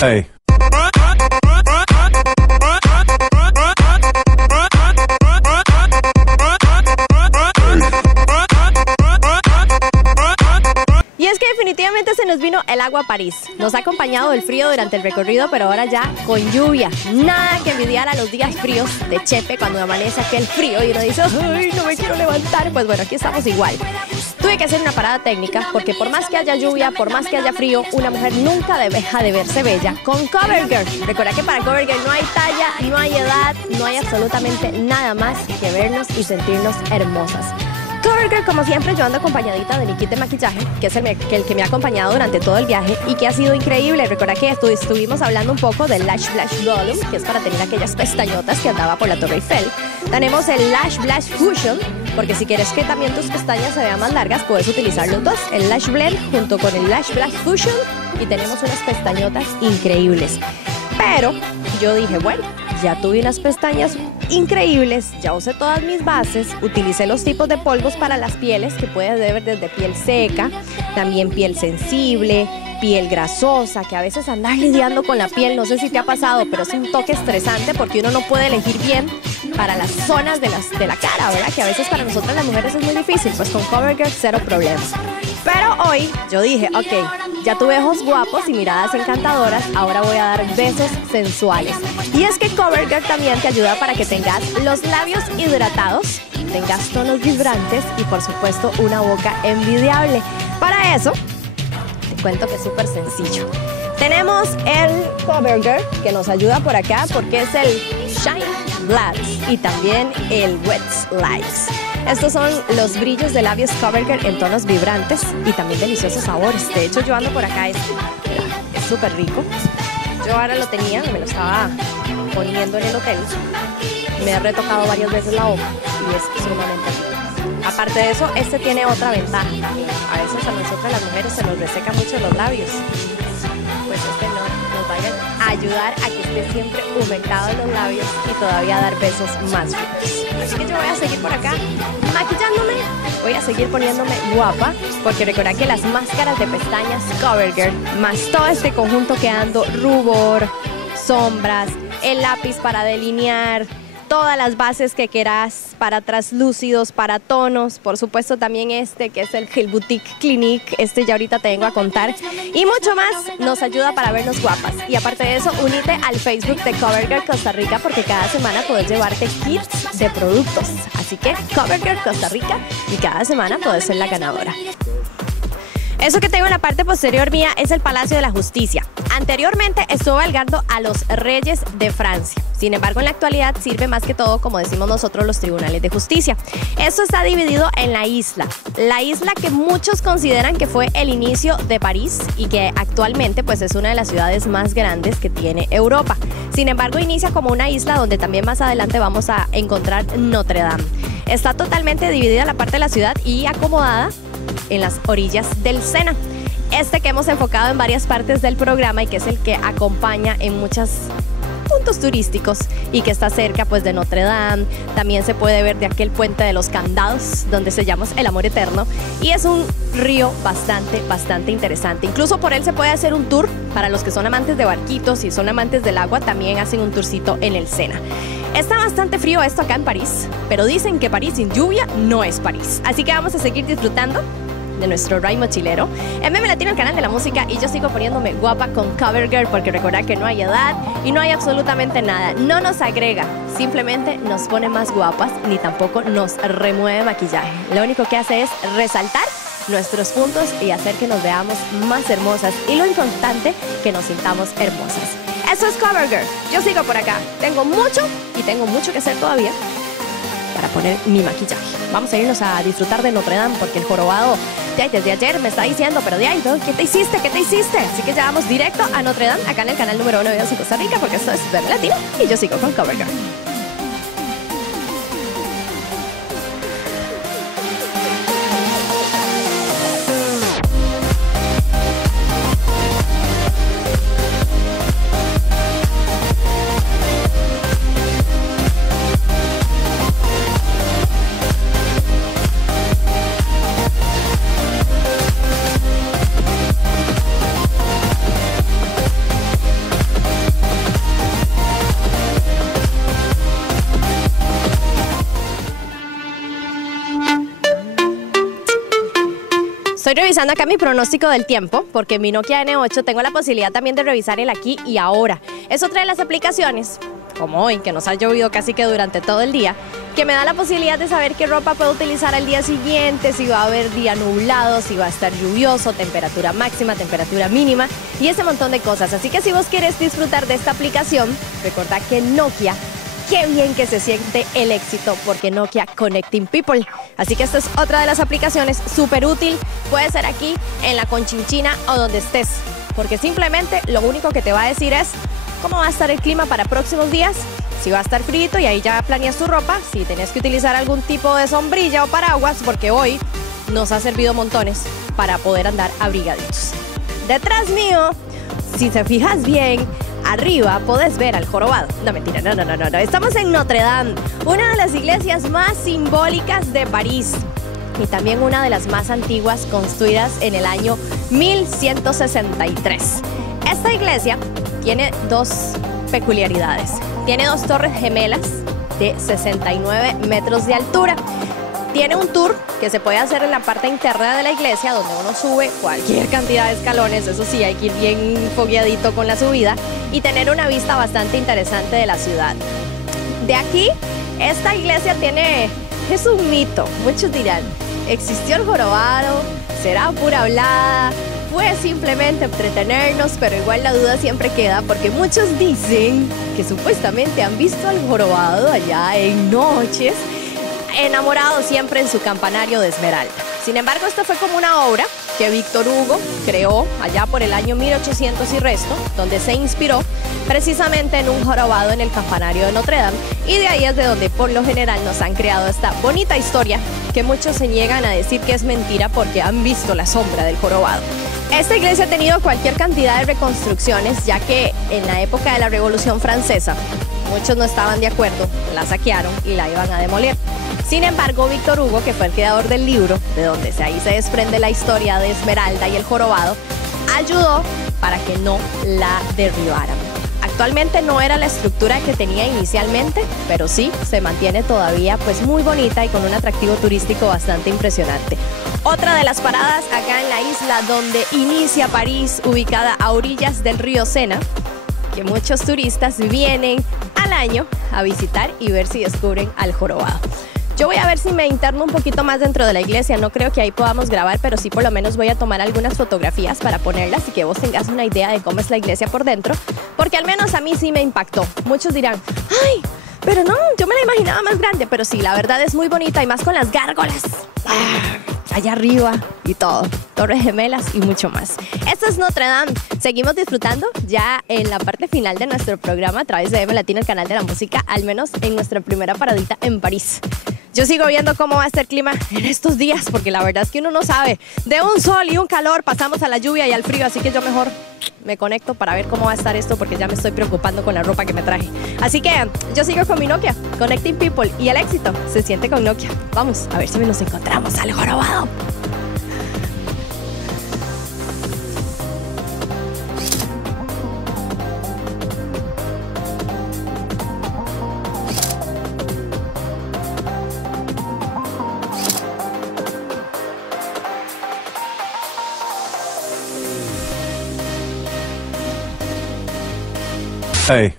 Hey. Y es que definitivamente se nos vino el agua a París. Nos ha acompañado el frío durante el recorrido, pero ahora ya con lluvia. Nada que envidiar a los días fríos de Chepe cuando amanece aquel frío y uno dice, ¡ay, no me quiero levantar! Pues bueno, aquí estamos igual. Tuve que hacer una parada técnica porque por más que haya lluvia, por más que haya frío, una mujer nunca deja de verse bella con CoverGirl. Recuerda que para CoverGirl no hay talla, no hay edad, no hay absolutamente nada más que vernos y sentirnos hermosas. CoverGirl, como siempre, yo ando acompañadita de mi kit de maquillaje, que es el que me ha acompañado durante todo el viaje y que ha sido increíble. Recuerda que estuvimos hablando un poco del Lash Blush Volume, que es para tener aquellas pestañotas que andaba por la Torre Eiffel. Tenemos el Lash Blush Fusion, porque si quieres que también tus pestañas se vean más largas, puedes utilizar los dos, el Lash Blend junto con el Lash Blush Fusion, y tenemos unas pestañotas increíbles. Pero yo dije, bueno, ya tuve unas pestañas increíbles, ya usé todas mis bases, utilicé los tipos de polvos para las pieles que puedes ver desde piel seca, también piel sensible, piel grasosa, que a veces andar lidiando con la piel, no sé si te ha pasado, pero es un toque estresante porque uno no puede elegir bien para las zonas de la cara, ¿verdad? Que a veces para nosotras las mujeres es muy difícil, pues con CoverGirl cero problemas. Pero hoy yo dije, ok, ya tuve ojos guapos y miradas encantadoras, ahora voy a dar besos sensuales. Y es que CoverGirl también te ayuda para que tengas los labios hidratados, tengas tonos vibrantes y por supuesto una boca envidiable. Para eso, te cuento que es súper sencillo. Tenemos el CoverGirl que nos ayuda por acá porque es el Shine Glass y también el Wet Lights. Estos son los brillos de labios CoverGirl en tonos vibrantes y también deliciosos sabores. De hecho, yo ando por acá, es súper rico. Yo ahora lo tenía, me lo estaba poniendo en el hotel. Me he retocado varias veces la boca y es sumamente rico. Aparte de eso, este tiene otra ventaja. A veces a nosotras las mujeres se nos resecan mucho los labios. Pues este no, nos va a ayudar a que esté siempre humectado en los labios y todavía dar besos más ricos. Así que yo voy a seguir por acá maquillándome, voy a seguir poniéndome guapa, porque recuerda que las máscaras de pestañas CoverGirl, más todo este conjunto que ando, rubor, sombras, el lápiz para delinear, todas las bases que quieras para translúcidos, para tonos, por supuesto también este que es el Gel Boutique Clinique, este ya ahorita te vengo a contar, y mucho más nos ayuda para vernos guapas. Y aparte de eso, únete al Facebook de CoverGirl Costa Rica porque cada semana puedes llevarte kits de productos. Así que CoverGirl Costa Rica y cada semana puedes ser la ganadora. Eso que tengo en la parte posterior mía es el Palacio de la Justicia. Anteriormente estuvo albergando a los reyes de Francia. Sin embargo, en la actualidad sirve más que todo, como decimos nosotros, los tribunales de justicia. Esto está dividido en la isla que muchos consideran que fue el inicio de París y que actualmente pues es una de las ciudades más grandes que tiene Europa. Sin embargo, inicia como una isla donde también más adelante vamos a encontrar Notre Dame. Está totalmente dividida la parte de la ciudad y acomodada en las orillas del Sena. Este que hemos enfocado en varias partes del programa y que es el que acompaña en muchos puntos turísticos y que está cerca pues de Notre Dame. También se puede ver de aquel puente de los candados donde sellamos el amor eterno y es un río bastante interesante. Incluso por él se puede hacer un tour para los que son amantes de barquitos y son amantes del agua, también hacen un tourcito en el Sena. Está bastante frío esto acá en París, pero dicen que París sin lluvia no es París. Así que vamos a seguir disfrutando de nuestro ride mochilero. En Meme Latino, el canal de la música, y yo sigo poniéndome guapa con CoverGirl porque recuerda que no hay edad y no hay absolutamente nada. No nos agrega, simplemente nos pone más guapas ni tampoco nos remueve maquillaje. Lo único que hace es resaltar nuestros puntos y hacer que nos veamos más hermosas y lo importante, que nos sintamos hermosas. Eso es CoverGirl. Yo sigo por acá. Tengo mucho que hacer todavía para poner mi maquillaje. Vamos a irnos a disfrutar de Notre Dame porque el jorobado desde ayer me está diciendo, pero de ahí, ¿qué te hiciste? ¿Qué te hiciste? Así que ya vamos directo a Notre Dame, acá en el canal número 1 de videos en Costa Rica, porque esto es Meme Latino y yo sigo con CoverGirl. Estoy revisando acá mi pronóstico del tiempo porque en mi Nokia N8 tengo la posibilidad también de revisar el aquí y ahora. Es otra de las aplicaciones, como hoy, que nos ha llovido casi que durante todo el día, que me da la posibilidad de saber qué ropa puedo utilizar al día siguiente, si va a haber día nublado, si va a estar lluvioso, temperatura máxima, temperatura mínima y ese montón de cosas. Así que si vos quieres disfrutar de esta aplicación, recordá que Nokia, qué bien que se siente el éxito porque Nokia Connecting People. Así que esta es otra de las aplicaciones súper útil. Puede ser aquí, en la Conchinchina o donde estés. Porque simplemente lo único que te va a decir es cómo va a estar el clima para próximos días. Si va a estar frío y ahí ya planeas tu ropa. Si tenés que utilizar algún tipo de sombrilla o paraguas, porque hoy nos ha servido montones para poder andar abrigaditos. Detrás mío, si te fijas bien, arriba podés ver al jorobado. No, mentira, no. Estamos en Notre Dame, una de las iglesias más simbólicas de París y también una de las más antiguas, construidas en el año 1163. Esta iglesia tiene dos peculiaridades. Tiene dos torres gemelas de 69 metros de altura. Tiene un tour que se puede hacer en la parte interna de la iglesia, donde uno sube cualquier cantidad de escalones. Eso sí, hay que ir bien fogueadito con la subida y tener una vista bastante interesante de la ciudad. De aquí, esta iglesia es un mito. Muchos dirán, ¿existió el jorobado? ¿Será pura hablada? Fue simplemente entretenernos, pero igual la duda siempre queda porque muchos dicen que supuestamente han visto al jorobado allá en noches, enamorado siempre en su campanario de esmeralda. Sin embargo, esto fue como una obra que Víctor Hugo creó allá por el año 1800 y resto, donde se inspiró precisamente en un jorobado en el campanario de Notre Dame, y de ahí es de donde por lo general nos han creado esta bonita historia que muchos se niegan a decir que es mentira porque han visto la sombra del jorobado. Esta iglesia ha tenido cualquier cantidad de reconstrucciones, ya que en la época de la Revolución Francesa muchos no estaban de acuerdo, la saquearon y la iban a demoler. Sin embargo, Víctor Hugo, que fue el creador del libro, de donde ahí se desprende la historia de Esmeralda y el jorobado, ayudó para que no la derribaran. Actualmente no era la estructura que tenía inicialmente, pero sí se mantiene todavía pues muy bonita y con un atractivo turístico bastante impresionante. Otra de las paradas acá en la isla donde inicia París, ubicada a orillas del río Sena, que muchos turistas vienen al año a visitar y ver si descubren al jorobado. Yo voy a ver si me interno un poquito más dentro de la iglesia. No creo que ahí podamos grabar, pero sí por lo menos voy a tomar algunas fotografías para ponerlas y que vos tengas una idea de cómo es la iglesia por dentro, porque al menos a mí sí me impactó. Muchos dirán, ¡ay! Pero no, yo me la imaginaba más grande, pero sí, la verdad es muy bonita y más con las gárgolas allá arriba y todo, torres gemelas y mucho más. Esto es Notre Dame. Seguimos disfrutando ya en la parte final de nuestro programa a través de M Latino, el canal de la música, al menos en nuestra primera paradita en París. Yo sigo viendo cómo va a estar el clima en estos días, porque la verdad es que uno no sabe. De un sol y un calor pasamos a la lluvia y al frío, así que yo mejor me conecto para ver cómo va a estar esto, porque ya me estoy preocupando con la ropa que me traje. Así que yo sigo con mi Nokia, Connecting People, y el éxito se siente con Nokia. Vamos a ver si nos encontramos al jorobado. Hey.